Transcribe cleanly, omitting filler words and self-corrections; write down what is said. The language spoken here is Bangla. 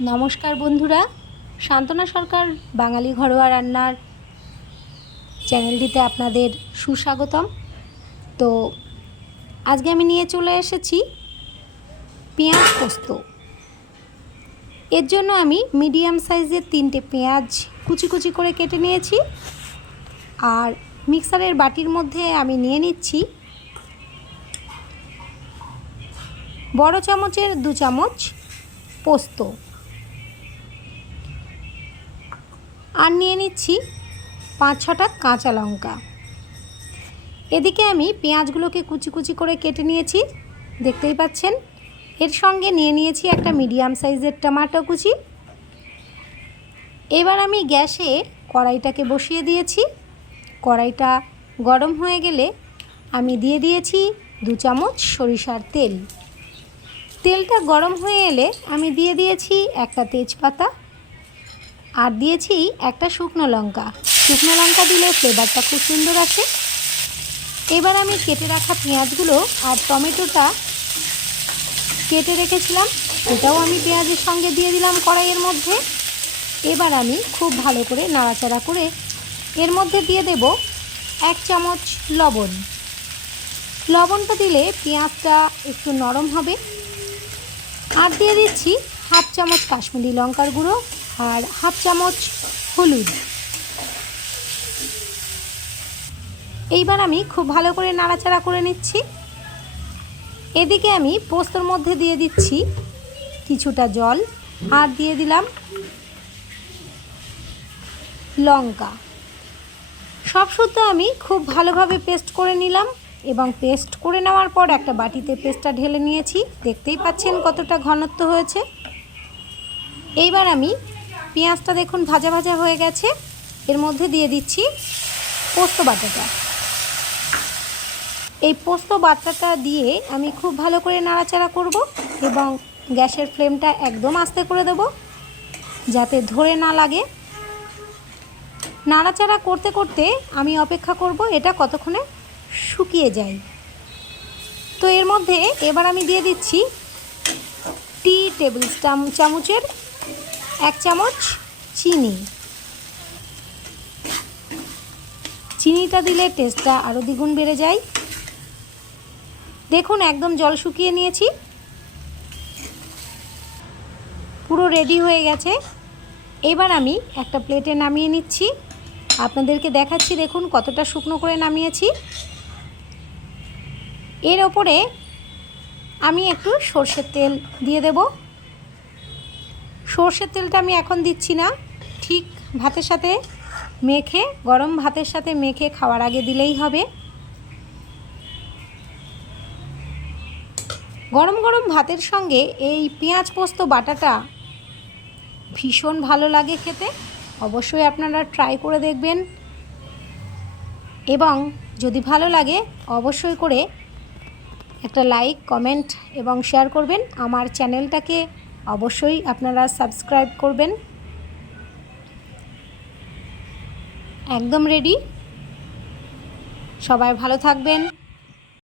নমস্কার বন্ধুরা, শান্তনা সরকার বাঙালি ঘরোয়া রান্নার চ্যানেলটিতে আপনাদের সুস্বাগতম। তো আজকে আমি নিয়ে চলে এসেছি পেঁয়াজ পোস্ত। এর জন্য আমি মিডিয়াম সাইজের 3টে পেঁয়াজ কুচি কুচি করে কেটে নিয়েছি। আর মিক্সারের বাটির মধ্যে আমি নিয়ে নিচ্ছি বড় চামচের 2 চামচ পোস্ত, আর নিয়ে নিচ্ছি 5-6টা কাঁচা লঙ্কা। এদিকে আমি পেঁয়াজগুলোকে কুচি কুচি করে কেটে নিয়েছি, দেখতেই পাচ্ছেন। এর সঙ্গে নিয়ে নিয়েছি একটা মিডিয়াম সাইজের টমেটো কুচি। এবার আমি গ্যাসে কড়াইটাকে বসিয়ে দিয়েছি। কড়াইটা গরম হয়ে গেলে আমি দিয়ে দিয়েছি 2 চামচ সরিষার তেল। তেলটা গরম হয়ে এলে আমি দিয়ে দিয়েছি একটা তেজপাতা, আর দিয়েছি একটা শুকনো লঙ্কা। শুকনো লঙ্কা দিলে ফ্লেভারটা খুব সুন্দর আসে। এবার আমি কেটে রাখা পেঁয়াজগুলো আর টমেটোটা কেটে রেখেছিলাম, এটাও আমি পেঁয়াজের সঙ্গে দিয়ে দিলাম কড়াইয়ের মধ্যে। এবার আমি খুব ভালো করে নাড়াচাড়া করে এর মধ্যে দিয়ে দেব 1 চামচ লবণ। লবণটা দিলে পেঁয়াজটা একটু নরম হবে। আর দিয়ে দিচ্ছি 1/2 চামচ কাশ্মীরি লঙ্কার গুঁড়ো আর 1/2 চামচ হলুদ। এইবার আমি খুব ভালো করে নাড়াচাড়া করে নিচ্ছি। এদিকে আমি পোস্তর মধ্যে দিয়ে দিচ্ছি কিছুটা জল, আর দিয়ে দিলাম লঙ্কা। সব শুদ্ধ আমি খুব ভালোভাবে পেস্ট করে নিলাম, এবং পেস্ট করে নেওয়ার পর একটা বাটিতে পেস্টটা ঢেলে নিয়েছি। দেখতেই পাচ্ছেন কতটা ঘনত্ব হয়েছে। এইবার আমি পেঁয়াজটা দেখুন ভাজা ভাজা হয়ে গেছে, এর মধ্যে দিয়ে দিচ্ছি পোস্ত বাটাটা। এই পোস্ত বাটাটা দিয়ে আমি খুব ভালো করে নাড়াচাড়া করব, এবং গ্যাসের ফ্লেমটা একদম আস্তে করে দেব যাতে ধরে না লাগে। নাড়াচাড়া করতে করতে আমি অপেক্ষা করব এটা কতক্ষণে শুকিয়ে যায়। তো এর মধ্যে এবার আমি দিয়ে দিচ্ছি টি টেবিল চামচের 1 চামচ চিনি। চিনিটা দিলে টেস্টটা আরও দ্বিগুণ বেড়ে যায়। দেখুন একদম জল শুকিয়ে নিয়েছি, পুরো রেডি হয়ে গেছে। এবার আমি একটা প্লেটে নামিয়ে নিচ্ছি। আপনাদেরকে দেখাচ্ছি দেখুন কতটা শুকনো করে নামিয়েছি। এর ওপরে আমি একটু সর্ষের তেল দিয়ে দেব। সর্ষের তেলটা আমি এখন দিচ্ছি না, ঠিক ভাতের সাথে মেখে, গরম ভাতের সাথে মেখে খাওয়ার আগে দিলেই হবে। গরম গরম ভাতের সঙ্গে এই পেঁয়াজ পোস্ত বাটাটা ভীষণ ভালো লাগে খেতে। অবশ্যই আপনারা ট্রাই করে দেখবেন, এবং যদি ভালো লাগে অবশ্যই করে একটা লাইক, কমেন্ট এবং শেয়ার করবেন। আমার চ্যানেলটাকে অবশ্যই আপনারা সাবস্ক্রাইব করবেন। একদম রেডি। সবাই ভালো থাকবেন।